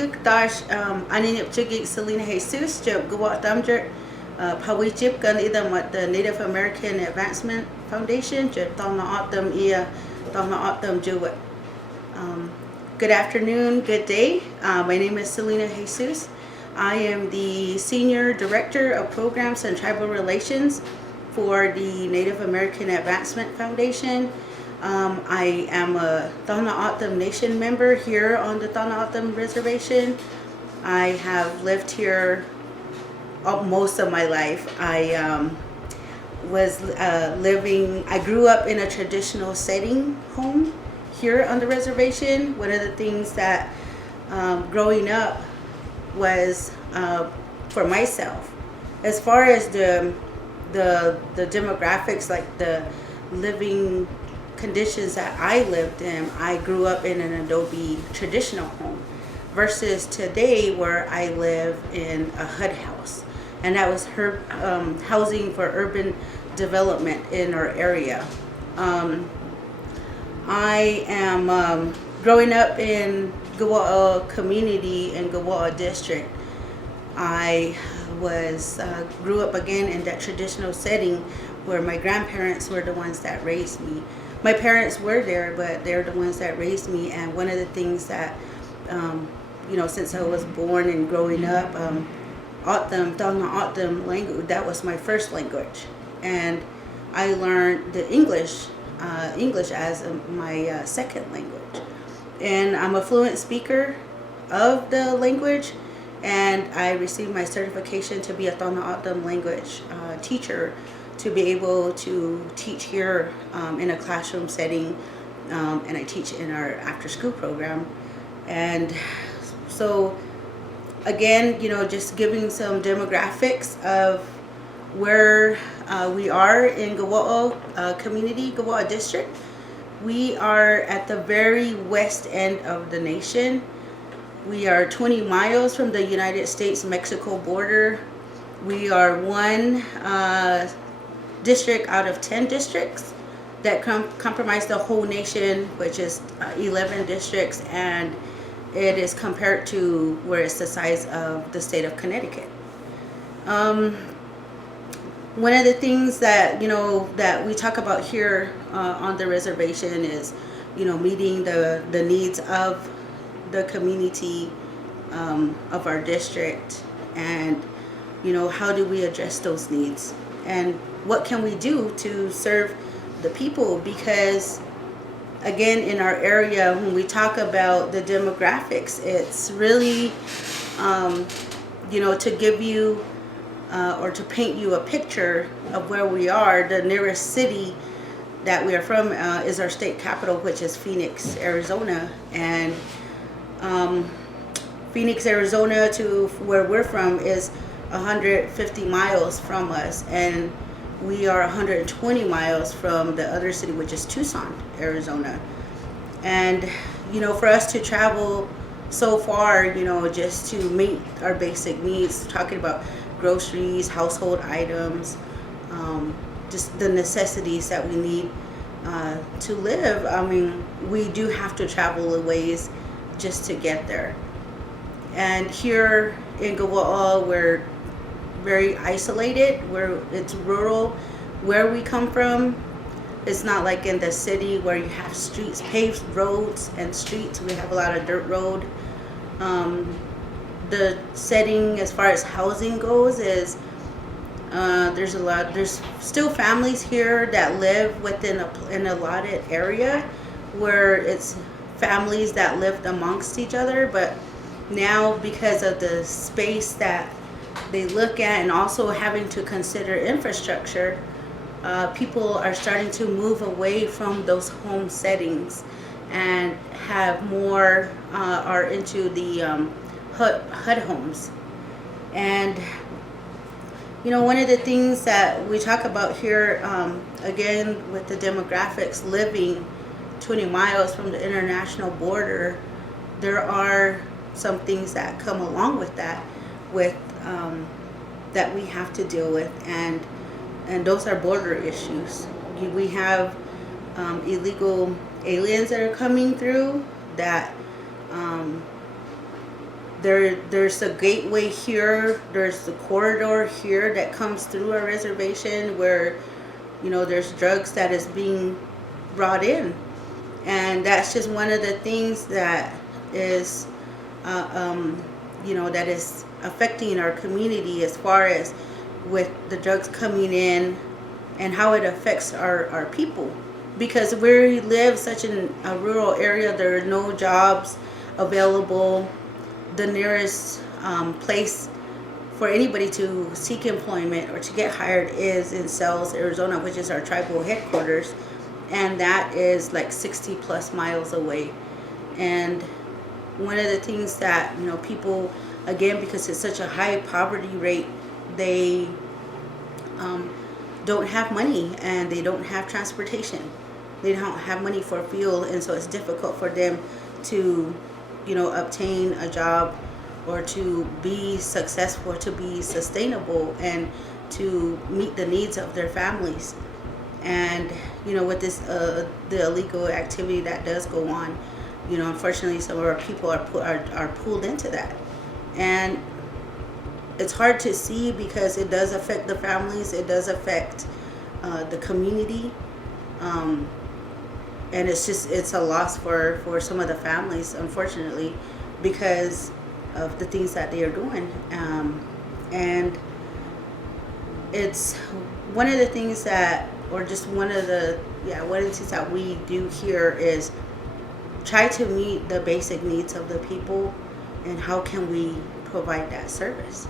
Gukdash, Aninip Chigik Selena Jesus, Jeb Gawat Damjer, Pawi Chip Gun Idam at the Native American Advancement Foundation, Jeb Tama Optum Ia, Tama Optum Jewett. Good afternoon, good day. My name is Selena Jesus. I am the Senior Director of Programs and Tribal Relations for the Native American Advancement Foundation. I am a Tohono O'odham Nation member here on the Tohono O'odham Reservation. I have lived here most of my life. I grew up in a traditional setting home here on the reservation. One of the things that growing up was for myself, as far as the demographics, like the living conditions that I lived in, I grew up in an adobe traditional home versus today where I live in a HUD house, and that was housing for urban development in our area. I am growing up in Gawa'a community in Gawa'a district. I grew up again in that traditional setting where my grandparents were the ones that raised me. My parents were there, but they're the ones that raised me. And one of the things that, since I was born and growing up, Tohono O'odham language, that was my first language. And I learned the English as my second language. And I'm a fluent speaker of the language, and I received my certification to be a Tohono O'odham language teacher, to be able to teach here in a classroom setting, and I teach in our after-school program. And so, again, just giving some demographics of where we are in Gawa'a community, Gawa'a district. We are at the very west end of the nation. We are 20 miles from the United States-Mexico border. We are one district out of 10 districts that comprise the whole nation, which is 11 districts, and it is compared to where it's the size of the state of Connecticut. One of the things that that we talk about here on the reservation is meeting the needs of the community of our district, and how do we address those needs, and what can we do to serve the people? Because again, in our area, when we talk about the demographics, it's really to give you or to paint you a picture of where we are. The nearest city that we are from is our state capital, which is Phoenix, Arizona. And Phoenix, Arizona to where we're from is 150 miles from us, and we are 120 miles from the other city, which is Tucson, Arizona. And for us to travel so far, just to meet our basic needs, talking about groceries, household items, just the necessities that we need to live. I mean, we do have to travel a ways just to get there. And here in Gawa'a, we're very isolated, it's rural. Where we come from, it's not like in the city where you have streets, paved roads and streets. We have a lot of dirt road. The setting as far as housing goes is there's still families here that live within an allotted area where it's families that lived amongst each other, but now because of the space that they look at and also having to consider infrastructure, people are starting to move away from those home settings and have more are into the HUD homes. And one of the things that we talk about here, again with the demographics, living 20 miles from the international border, there are some things that come along with that, that we have to deal with, and those are border issues. We have illegal aliens that are coming through that There's a gateway here. There's the corridor here that comes through our reservation where, there's drugs that is being brought in, and that's just one of the things that is, that is affecting our community as far as with the drugs coming in and how it affects our people. Because we live such in a rural area, there are no jobs available. The nearest place for anybody to seek employment or to get hired is in Sells, Arizona, which is our tribal headquarters, and that is like 60 plus miles away. And one of the things that people, again, because it's such a high poverty rate, they don't have money and they don't have transportation. They don't have money for fuel, and so it's difficult for them to obtain a job or to be successful, to be sustainable, and to meet the needs of their families. And with this the illegal activity that does go on, unfortunately some of our people are pulled into that. And it's hard to see because it does affect the families, it does affect the community, and it's a loss for some of the families, unfortunately, because of the things that they are doing. And it's one of the things that, or just one of the things that we do here is try to meet the basic needs of the people, and how can we provide that service.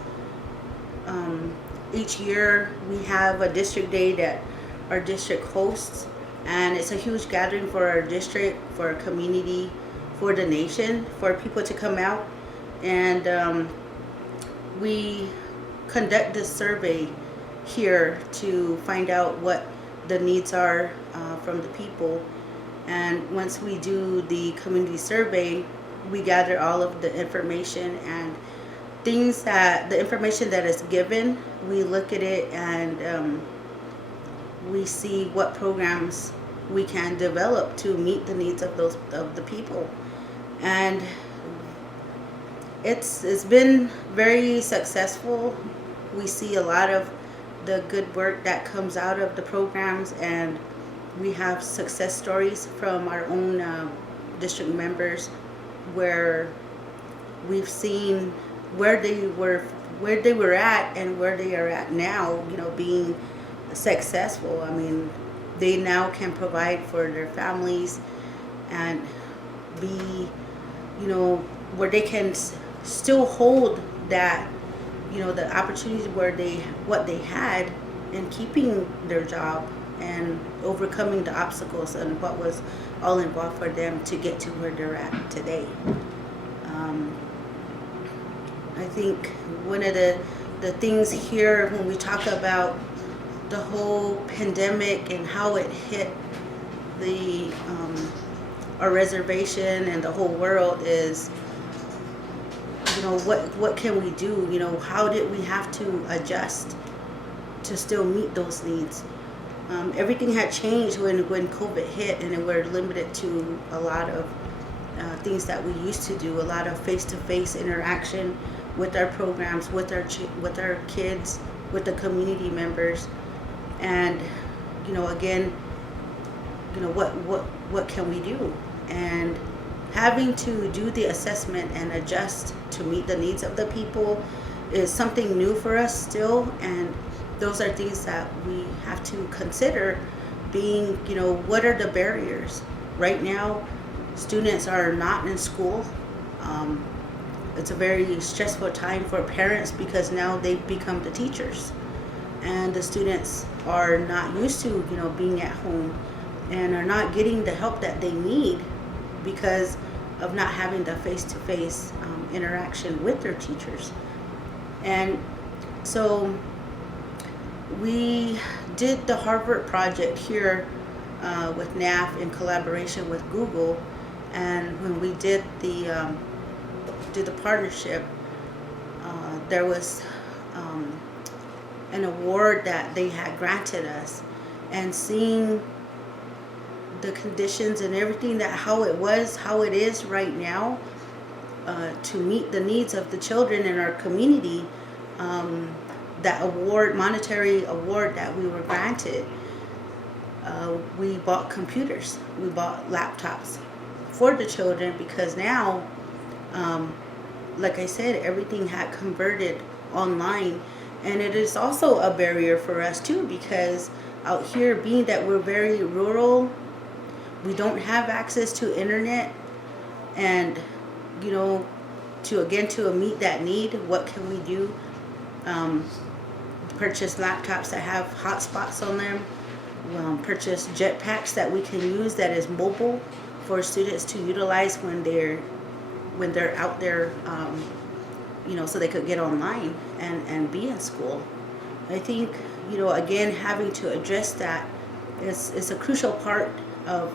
Each year we have a district day that our district hosts, and it's a huge gathering for our district, for our community, for the nation, for people to come out. And we conduct this survey here to find out what the needs are from the people. And once we do the community survey, we gather all of the information and the information that is given, we look at it and we see what programs we can develop to meet the needs of the people. And it's been very successful. We see a lot of the good work that comes out of the programs, and we have success stories from our own district members where we've seen where they were at and where they are at now, being successful. I mean, they now can provide for their families and be, where they can still hold that, the opportunities what they had, and keeping their job and overcoming the obstacles and what was all involved for them to get to where they're at today. I think one of the things here when we talk about the whole pandemic and how it hit our reservation and the whole world is, what can we do? How did we have to adjust to still meet those needs? Everything had changed when COVID hit, and we're limited to a lot of things that we used to do, a lot of face-to-face interaction with our programs, with our kids, with the community members. And again, what can we do? And having to do the assessment and adjust to meet the needs of the people is something new for us still, and those are things that we have to consider. Being, what are the barriers? Right now, students are not in school. It's a very stressful time for parents because now they've become the teachers, and the students are not used to, being at home and are not getting the help that they need because of not having the face-to-face interaction with their teachers. And so we did the Harvard project here with NAF in collaboration with Google, and when we did the partnership, there was an award that they had granted us, and seeing the conditions and everything, that how it is right now, to meet the needs of the children in our community, that monetary award that we were granted, we bought computers, we bought laptops for the children, because now, like I said, everything had converted online. And it is also a barrier for us too, because out here, being that we're very rural, we don't have access to internet. And to meet that need, what can we do? Purchase laptops that have hotspots on them, purchase jetpacks that we can use that is mobile for students to utilize when they're out there, so they could get online and be in school. I think, again, having to address that is a crucial part of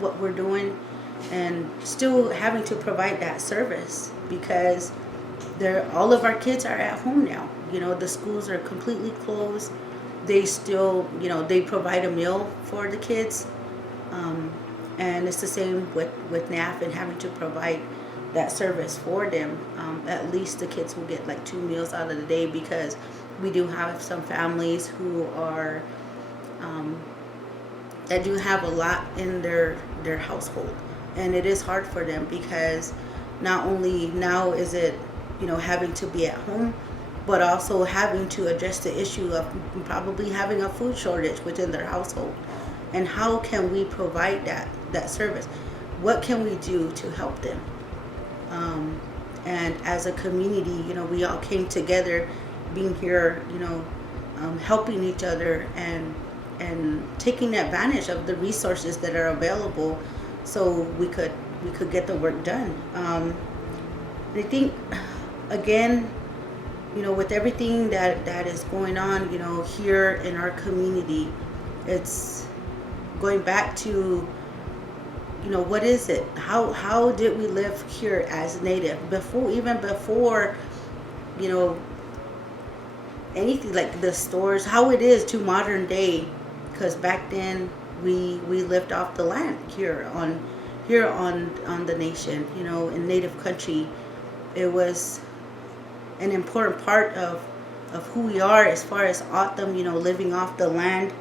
what we're doing, and still having to provide that service, because all of our kids are at home now. The schools are completely closed. They still, they provide a meal for the kids, and it's the same with NAF, and having to provide that service for them. At least the kids will get like 2 meals out of the day, because we do have some families who are that do have a lot in their household, and it is hard for them, because not only now is it having to be at home, but also having to address the issue of probably having a food shortage within their household. And how can we provide that service? What can we do to help them? And as a community, we all came together, being here, helping each other, and taking advantage of the resources that are available, so we could get the work done. I think, again, with everything that is going on, here in our community, it's going back to, what is it? How did we live here as Native before anything like the stores, how it is to modern day? Because back then we lived off the land here on the nation, in Native country. It was an important part of who we are, as far as O'odham, living off the land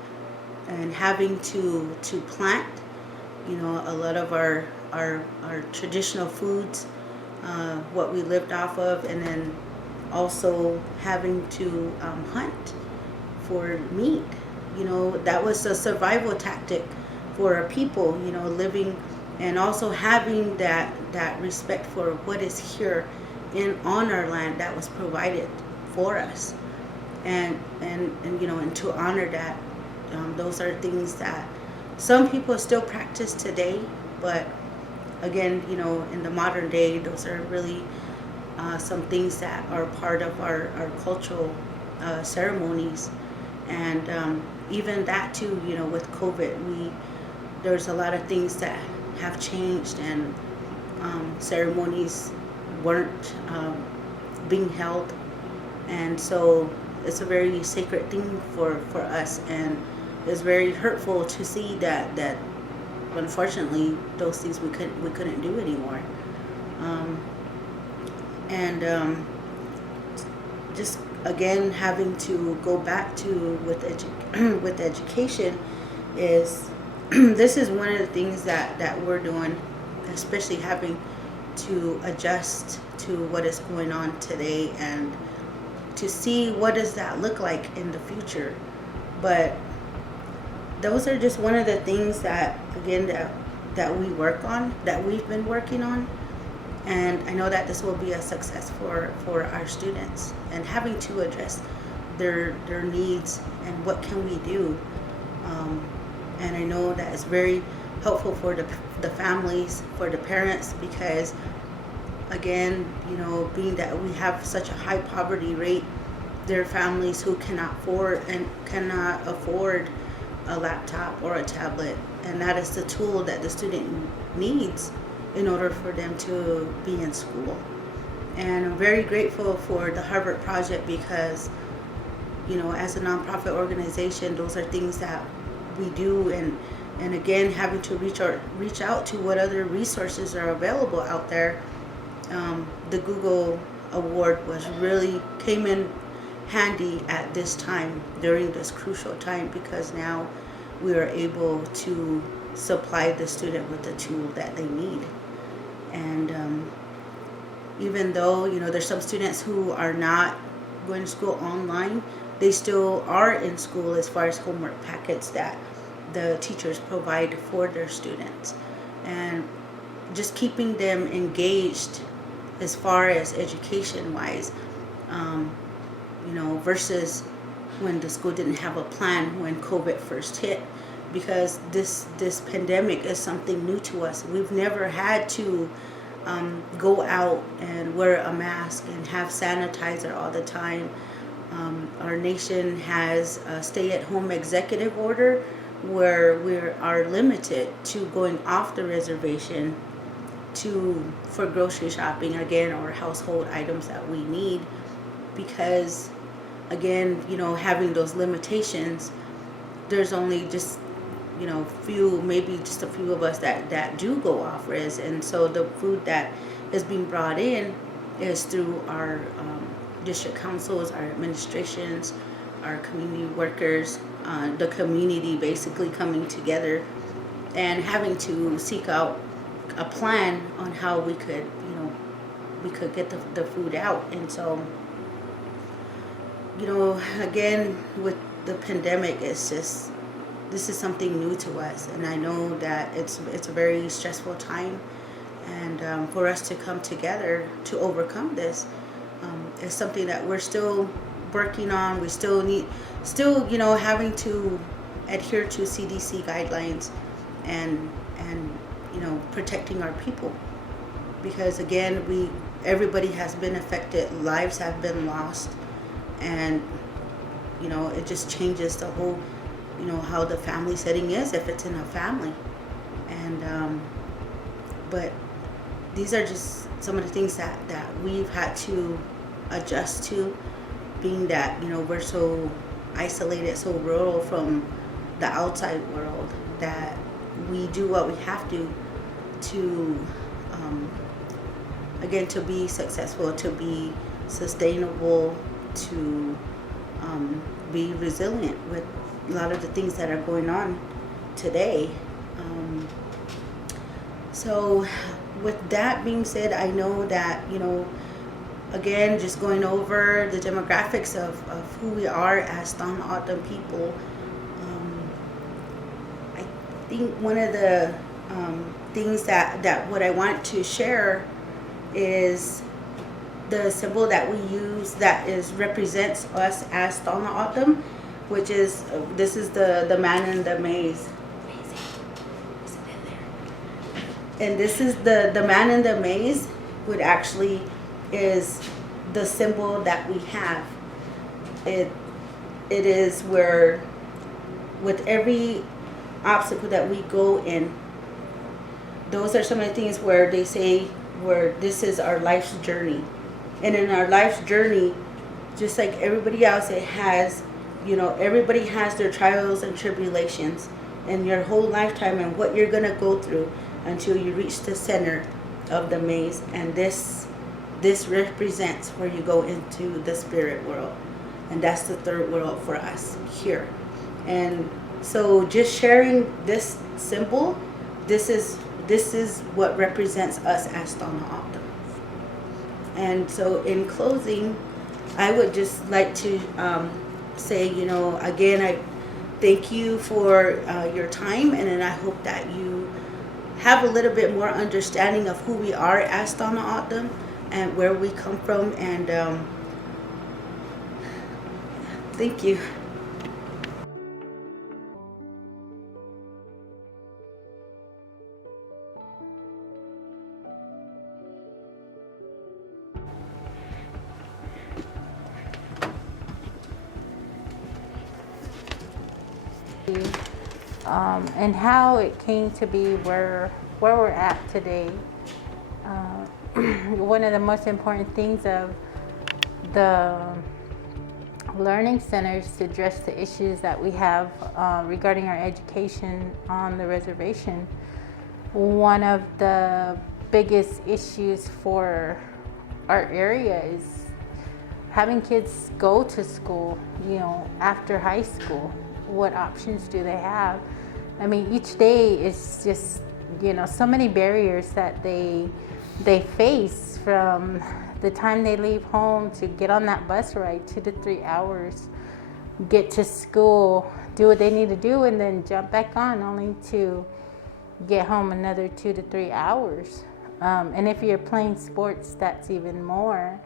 and having to plant, a lot of our traditional foods, what we lived off of, and then also having to hunt for meat. That was a survival tactic for our people, living, and also having that respect for what is here on our land that was provided for us, and to honor that. Those are things that some people still practice today, but again, in the modern day, those are really some things that are part of our cultural ceremonies. And even that too, with COVID, there's a lot of things that have changed, and ceremonies weren't being held, and so it's a very sacred thing for us, and it's very hurtful to see that unfortunately those things we couldn't do anymore. And just again having to go back to with education is this is one of the things that we're doing, especially having to adjust to what is going on today, and to see what does that look like in the future. But those are just one of the things that, again, that we work on, that we've been working on. And I know that this will be a success for our students, and having to address their needs and what can we do. And I know that it's very helpful for the families, for the parents, because again, being that we have such a high poverty rate, there are families who cannot afford a laptop or a tablet, and that is the tool that the student needs in order for them to be in school. And I'm very grateful for the Harvard Project, because as a nonprofit organization, those are things that we do, and again, having to reach out to what other resources are available out there, the Google Award came in handy at this time, during this crucial time, because now we are able to supply the student with the tool that they need. And even though, there's some students who are not going to school online, they still are in school as far as homework packets that the teachers provide for their students. And just keeping them engaged as far as education wise, versus when the school didn't have a plan when COVID first hit, because this pandemic is something new to us. We've never had to go out and wear a mask and have sanitizer all the time. Our nation has a stay-at-home executive order where we are limited to going off the reservation for grocery shopping again, or household items that we need, because again, having those limitations, there's only just maybe just a few of us that do go off res, and so the food that is being brought in is through our district councils, our administrations, our community workers, the community basically coming together and having to seek out a plan on how we could get the food out. And so again, with the pandemic, this is something new to us, and I know that it's a very stressful time, and for us to come together to overcome this is something that we're still working on. We still having to adhere to CDC guidelines and protecting our people, because again, everybody has been affected, lives have been lost, and it just changes the whole how the family setting is if it's in a family. And but these are just some of the things that we've had to adjust to, being that we're so isolated, so rural from the outside world, that we do what we have to again, to be successful, to be sustainable, to be resilient with a lot of the things that are going on today. So with that being said, I know that again, just going over the demographics of who we are as Tohono O'odham people, I think one of the things that what I want to share is the symbol that we use that represents us as Tohono O'odham, which is this is the man in the maze. And this is the man in the maze, would actually is the symbol that we have. It is where, with every obstacle that we go in, those are some of the things where they say where this is our life's journey. And in our life's journey, just like everybody else, it has, everybody has their trials and tribulations in your whole lifetime, and what you're going to go through until you reach the center of the maze. And this represents where you go into the spirit world, and that's the third world for us here. And so just sharing this symbol, this is what represents us as Tohono O'odham. And so in closing, I would just like to say, again, I thank you for your time, and then I hope that you have a little bit more understanding of who we are as Tohono O'odham and where we come from. And thank you. And how it came to be where we're at today. One of the most important things of the learning centers to address the issues that we have regarding our education on the reservation. One of the biggest issues for our area is having kids go to school, after high school. What options do they have? I mean, each day is just, so many barriers that they face, from the time they leave home to get on that bus ride, 2 to 3 hours, get to school, do what they need to do, and then jump back on, only to get home another 2 to 3 hours. And if you're playing sports, that's even more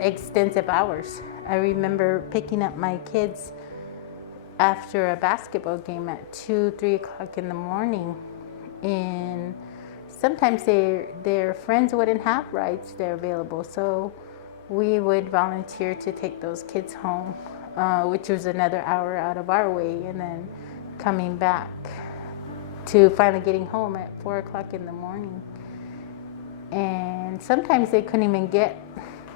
extensive hours. I remember picking up my kids after a basketball game at 2-3 o'clock in the morning, and sometimes their friends wouldn't have rides there available, so we would volunteer to take those kids home, which was another hour out of our way, and then coming back to finally getting home at 4 o'clock in the morning. And sometimes they couldn't even get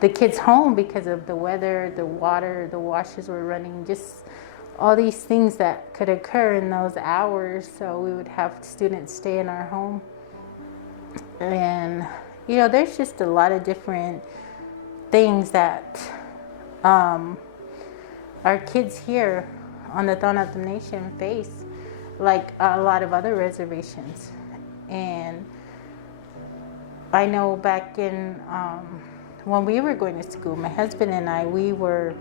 the kids home because of the weather, the water, the washes were running, just all these things that could occur in those hours. So we would have students stay in our home. And, there's just a lot of different things that our kids here on the Throne of the Nation face, like a lot of other reservations. And I know back in when we were going to school, my husband and I, we were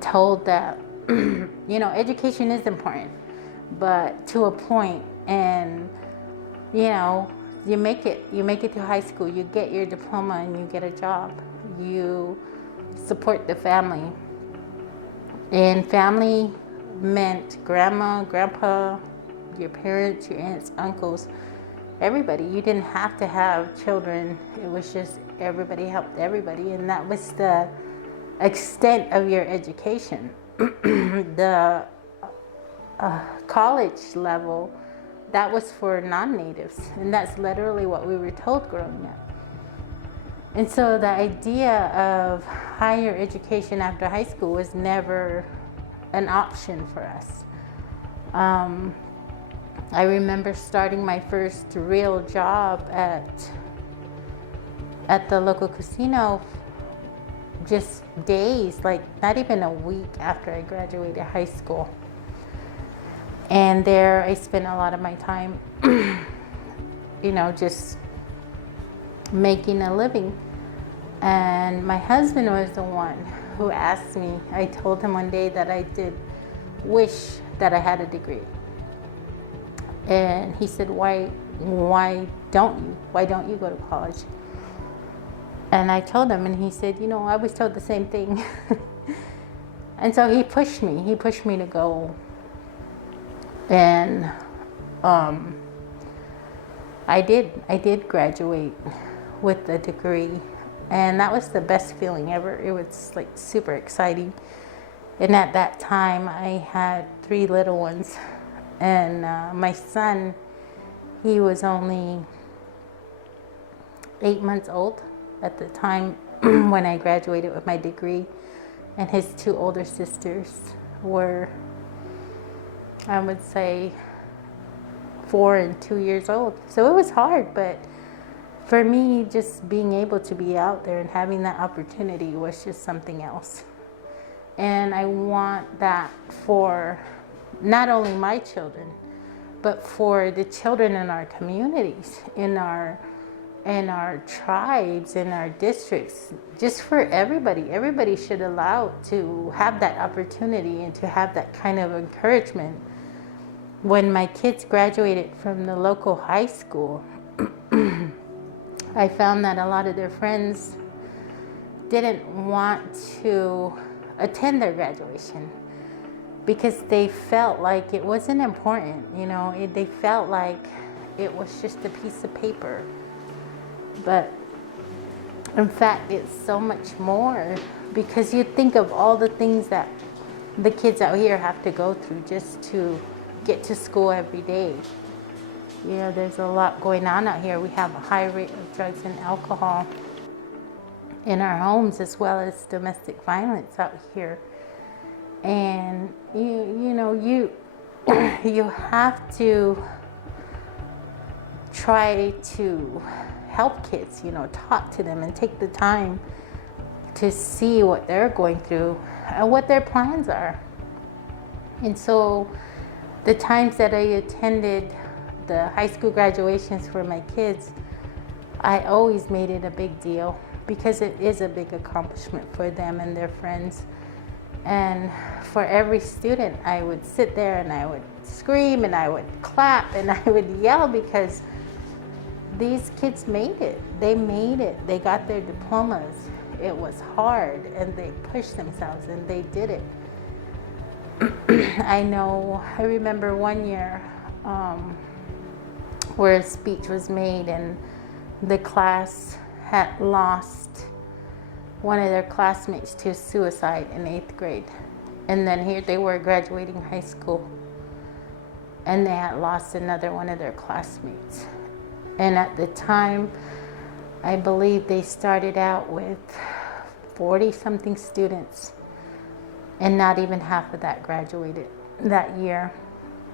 told that education is important, but to a point. And you make it to high school, you get your diploma, and you get a job, you support the family. And family meant grandma, grandpa, your parents, your aunts, uncles, everybody. You didn't have to have children. It was just everybody helped everybody, and that was the extent of your education. The college level, that was for non-natives, and that's literally what we were told growing up. And so the idea of higher education after high school was never an option for us. I remember starting my first real job at the local casino just days, like not even a week after I graduated high school. And there I spent a lot of my time, just making a living. And my husband was the one who asked me. I told him one day that I did wish that I had a degree. And he said, why don't you go to college? And I told him, and he said, I was told the same thing. And so he pushed me to go. And I did graduate with a degree, and that was the best feeling ever. It was like super exciting. And at that time I had 3 little ones, and my son, he was only 8 months old at the time when I graduated with my degree, and his 2 older sisters were, I would say, 4 and 2 years old. So it was hard, but for me, just being able to be out there and having that opportunity was just something else. And I want that for not only my children, but for the children in our communities, in our tribes, in our districts, just for everybody. Everybody should allow to have that opportunity and to have that kind of encouragement. When my kids graduated from the local high school, I found that a lot of their friends didn't want to attend their graduation because they felt like it wasn't important. They felt like it was just a piece of paper. But in fact, it's so much more, because you think of all the things that the kids out here have to go through just to get to school every day. There's a lot going on out here. We have a high rate of drugs and alcohol in our homes, as well as domestic violence out here. And you have to try to help kids, talk to them and take the time to see what they're going through and what their plans are. And so the times that I attended the high school graduations for my kids, I always made it a big deal because it is a big accomplishment for them and their friends. And for every student, I would sit there and I would scream and I would clap and I would yell because these kids made it. They made it. They got their diplomas. It was hard and they pushed themselves and they did it. I remember one year where a speech was made and the class had lost one of their classmates to suicide in 8th grade. And then here they were graduating high school and they had lost another one of their classmates. And at the time, I believe they started out with 40 something students and not even half of that graduated that year.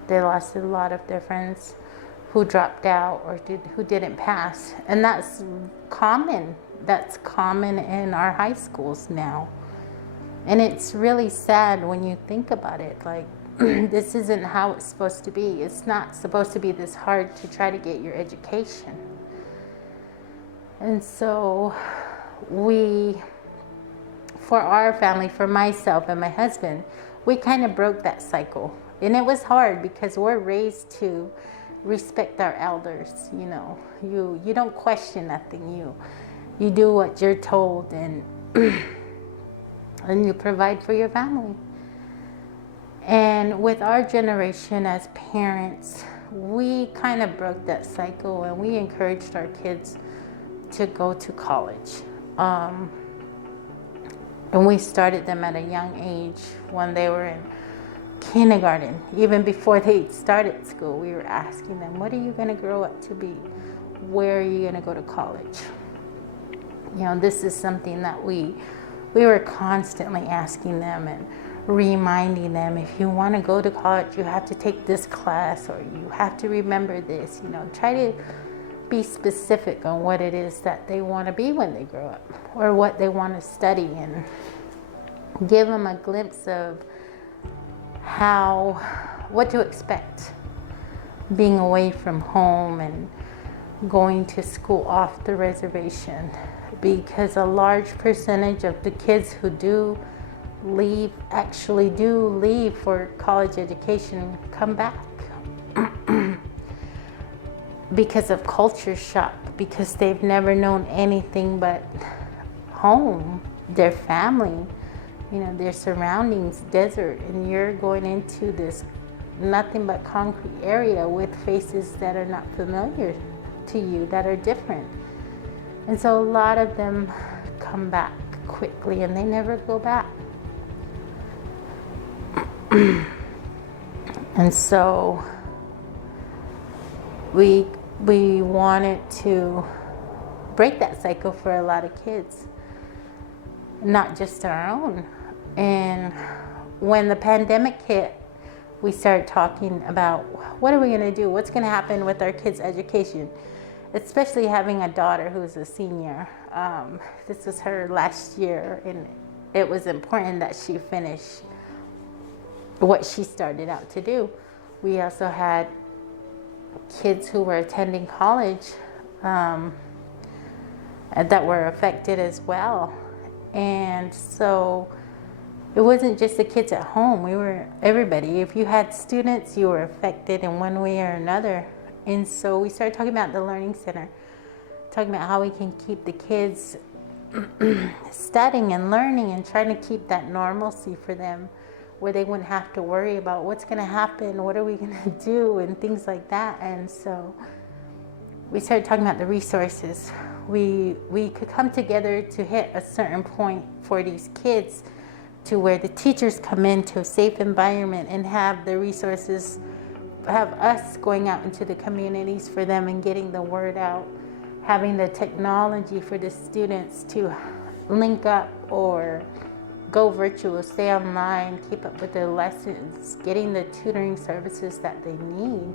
They lost a lot of their friends who dropped out or who didn't pass. And that's common. That's common in our high schools now. And it's really sad when you think about it. Like, this isn't how it's supposed to be. It's not supposed to be this hard to try to get your education. And so for our family, for myself and my husband, we kind of broke that cycle. And it was hard because we're raised to respect our elders. You don't question nothing. You do what you're told and and you provide for your family. And with our generation as parents, we kind of broke that cycle and we encouraged our kids to go to college. And we started them at a young age when they were in kindergarten. Even before they started school, we were asking them, what are you going to grow up to be? Where are you going to go to college? This is something that we were constantly asking them and reminding them, if you want to go to college, you have to take this class or you have to remember this. Try to be specific on what it is that they want to be when they grow up or what they want to study, and give them a glimpse of what to expect being away from home and going to school off the reservation, because a large percentage of the kids who do leave for college education come back because of culture shock, because they've never known anything but home, their family, their surroundings, desert, and you're going into this nothing but concrete area with faces that are not familiar to you, that are different. And so a lot of them come back quickly and they never go back. And so we wanted to break that cycle for a lot of kids, not just our own. And when the pandemic hit, we started talking about what are we going to do? What's going to happen with our kids' education? Especially having a daughter who's a senior. This was her last year, and it was important that she finish what she started out to do. We also had kids who were attending college that were affected as well. And so it wasn't just the kids at home. Everybody. If you had students, you were affected in one way or another. And so we started talking about the Learning Center, talking about how we can keep the kids studying and learning and trying to keep that normalcy for them, where they wouldn't have to worry about what's going to happen, what are we going to do, and things like that. And so we started talking about the resources. We could come together to hit a certain point for these kids, to where the teachers come into a safe environment and have the resources, have us going out into the communities for them and getting the word out, having the technology for the students to link up or go virtual, stay online, keep up with their lessons, getting the tutoring services that they need.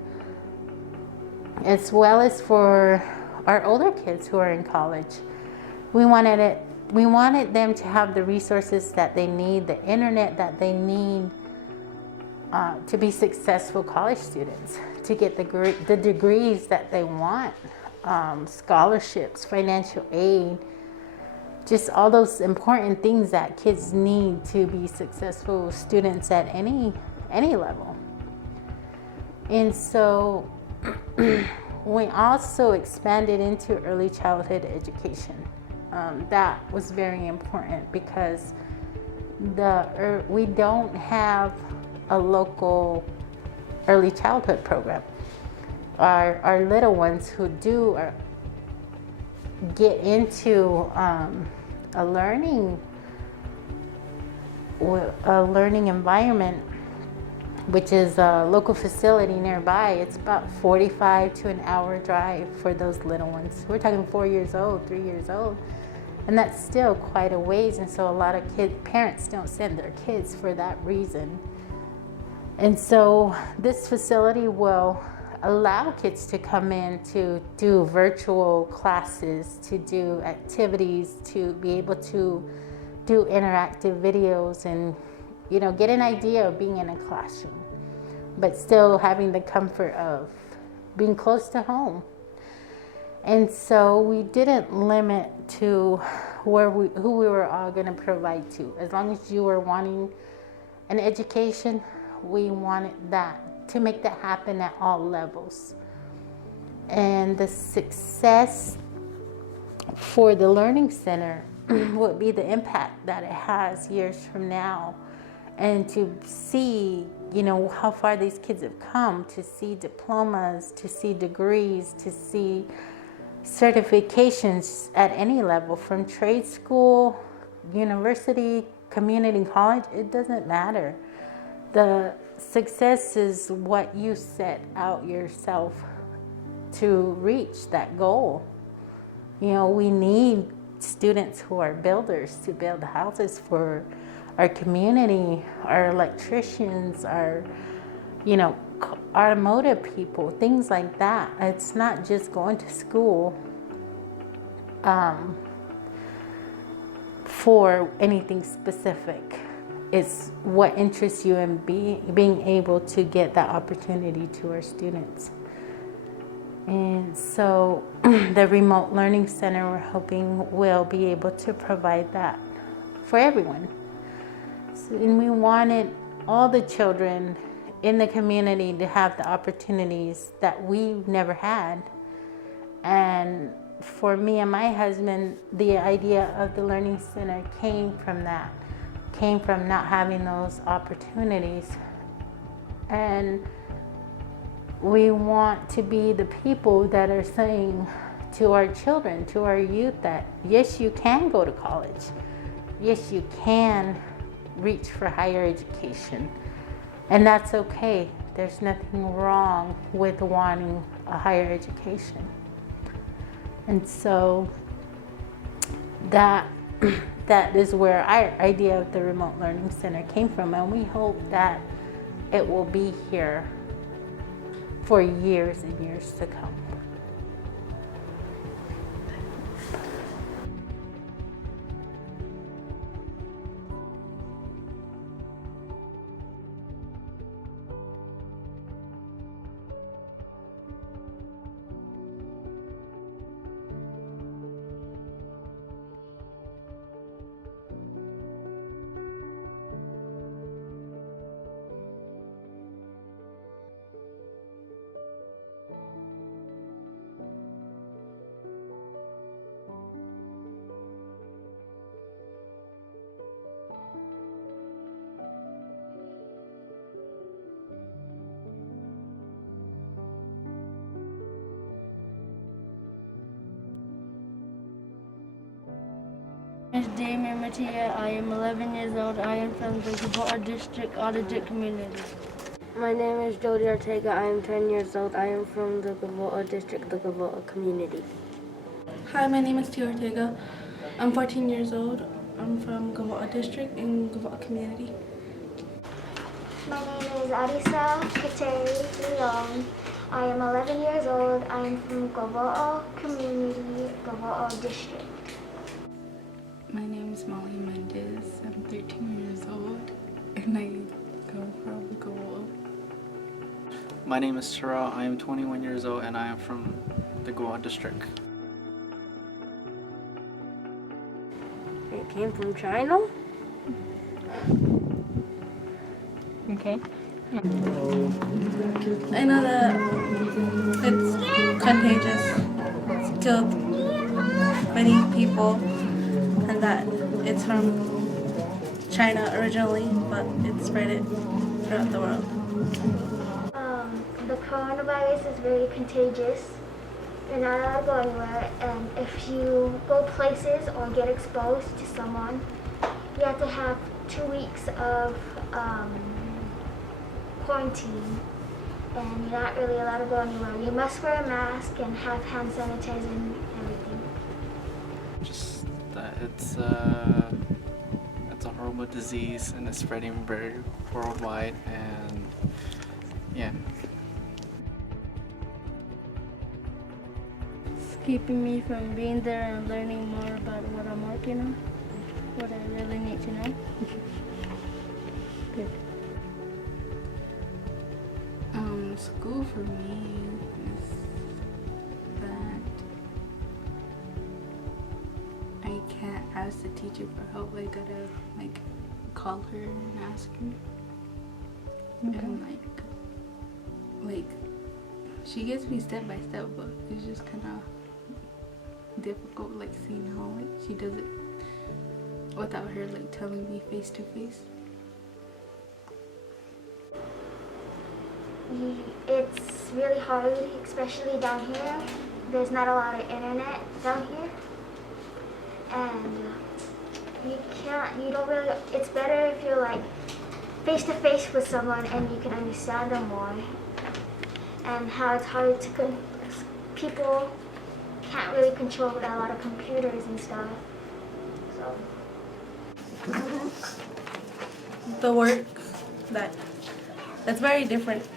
as well as for our older kids who are in college. We wanted them to have the resources that they need, the internet that they need to be successful college students, to get the degrees that they want, scholarships, financial aid, just all those important things that kids need to be successful students at any level. And so we also expanded into early childhood education. That was very important because we don't have a local early childhood program. Our little ones who do get into a learning environment, which is a local facility nearby. It's about 45 to an hour drive for those little ones. We're talking 4 years old, 3 years old, and that's still quite a ways. And so a lot of parents don't send their kids for that reason. And so this facility will allow kids to come in to do virtual classes, to do activities, to be able to do interactive videos and, get an idea of being in a classroom, but still having the comfort of being close to home. And so we didn't limit to who we were all going to provide to. As long as you were wanting an education, we wanted that, to make that happen at all levels. And the success for the Learning Center would be the impact that it has years from now, and to see, how far these kids have come, to see diplomas, to see degrees, to see certifications at any level, from trade school, university, community college, it doesn't matter. The success is what you set out yourself to reach that goal. We need students who are builders to build houses for our community, our electricians, our, automotive people, things like that. It's not just going to school for anything specific. It's what interests you in being able to get that opportunity to our students. And so the Remote Learning Center, we're hoping, will be able to provide that for everyone. And we wanted all the children in the community to have the opportunities that we never had. And for me and my husband, the idea of the Learning Center came from not having those opportunities. And we want to be the people that are saying to our children, to our youth, that yes, you can go to college. Yes, you can reach for higher education. And that's okay. There's nothing wrong with wanting a higher education. And so that is where our idea of the Remote Learning Center came from. And we hope that it will be here for years and years to come. My name is Damien Mattia. I am 11 years old. I am from the Gavoa District Audited Community. My name is Jody Ortega. I am 10 years old. I am from the Gavoa District, the Gavoa Community. Hi, my name is Tia Ortega. I'm 14 years old. I'm from Gavoa District in Gavoa Community. My name is Arisa Kateri Leong. I am 11 years old. I am from Gavo'o Community, Gavo'o District. My name is Molly Mendez. I'm 13 years old and I come from Goa. My name is Tara. I am 21 years old and I am from the Goa district. It came from China. Okay. I know that it's contagious. It's killed many people and that it's from China originally, but it's spread throughout the world. The coronavirus is very contagious. You're not allowed to go anywhere, and if you go places or get exposed to someone, you have to have 2 weeks of quarantine, and you're not really allowed to go anywhere. You must wear a mask and have hand sanitizer and everything. Just that it's a horrible disease and it's spreading very worldwide, and yeah. It's keeping me from being there and learning more about what I'm working on, what I really need to know. Good. School for me is that I can't ask the teacher for help. I gotta call her and ask her. Okay. And like she gets me step by step, but it's just kind of difficult seeing how she does it without her telling me face to face. It's really hard, especially down here. There's not a lot of internet down here, and you don't really, it's better if you're face to face with someone and you can understand them more, and how it's hard to, people can't really control a lot of computers and stuff, so. The work that's very different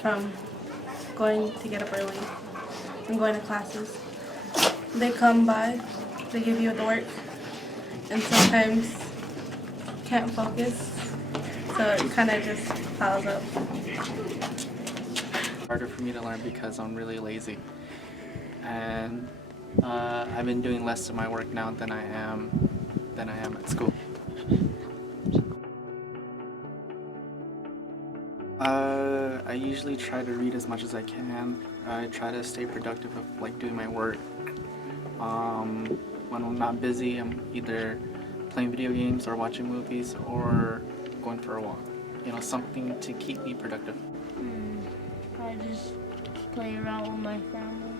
from going to get up early and going to classes. They come by, they give you the work, and sometimes you can't focus, so it kind of just piles up. Harder for me to learn because I'm really lazy, and I've been doing less of my work now than I am at school. I usually try to read as much as I can. I try to stay productive of doing my work. When I'm not busy, I'm either playing video games or watching movies or going for a walk. Something to keep me productive. I just play around with my family.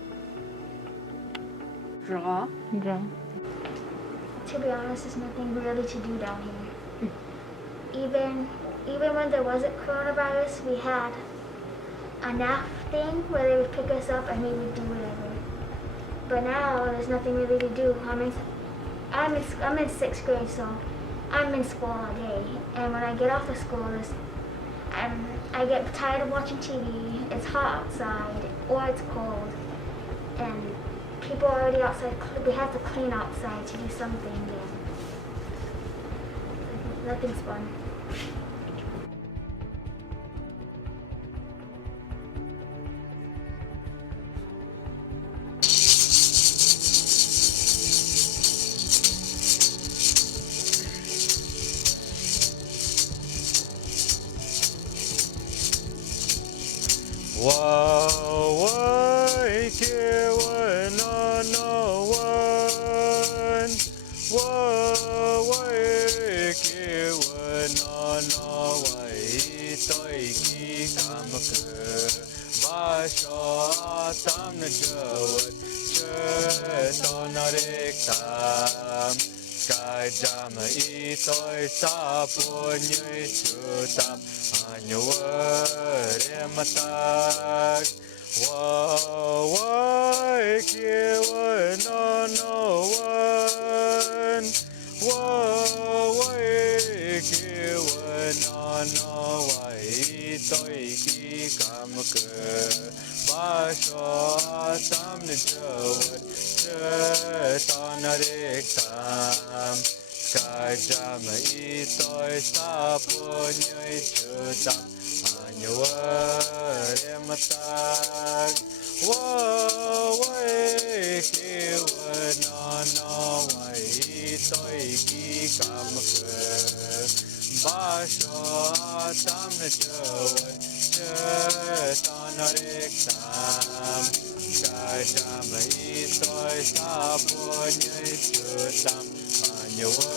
Draw. Draw. To be honest, there's nothing really to do down here. Even when there wasn't coronavirus, we had a NAF thing where they would pick us up and we would do whatever. But now there's nothing really to do. I'm in 6th grade, so I'm in school all day. And when I get off of school, I get tired of watching TV. It's hot outside or it's cold, and people are already outside. We have to clean outside to do something. And nothing's fun. No cơ ba so tam ne chawat che ta na rek tam ka jam I toi sa po nyai chu tam anyawa rematak wo wai ki wa na wai toi ki kam ke ba so tam ne chawat che ta na rek tam ka jam I toi sa po nyai chu tam anyawa